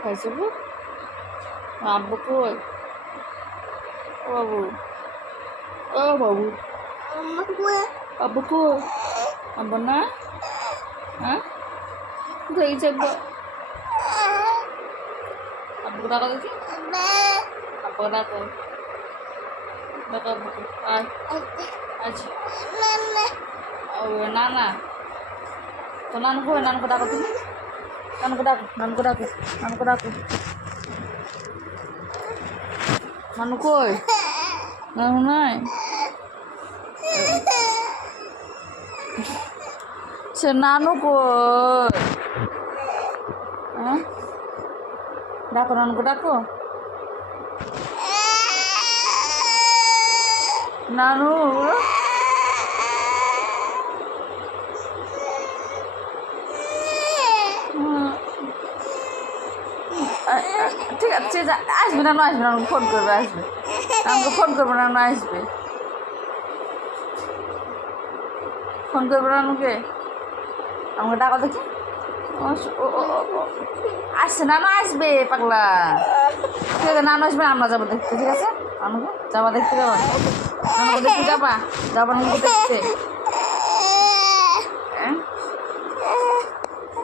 খাইছে বু আব্বু কই ও বাবু ও বাবু আব্বু কই আব্বু না হ্যাঁ কোথায় গেছে আব্বু আব্বুকে ডাকা দেখি আব্বুকে ডাকো ডাকো আব্বুকে আয় আচ্ছা না না তো নানকু হয় নানকু ডাকো তুমি নানকু ডাকো নানকু ডাকো নানকু ডাকো নানু কই নানু নাই সে নানু কই হ্যাঁ ডাকো নানকু ডাকো নানু ঠিক আছে ঠিক আছে আসবে না আসবে না ফোন করবে আসবে আমাকে ফোন করবে না আসবে ফোন করবে না আমাকে আমাকে ডাকা দেখি আসছে না আসবে পাগলা ঠিক আছে নানু আসবে আমরা যাবো দেখতে ঠিক আছে আমাকে যাবা দেখতে যাবা নানুকে দেখতে যাবা যাবা নানুকে দেখতে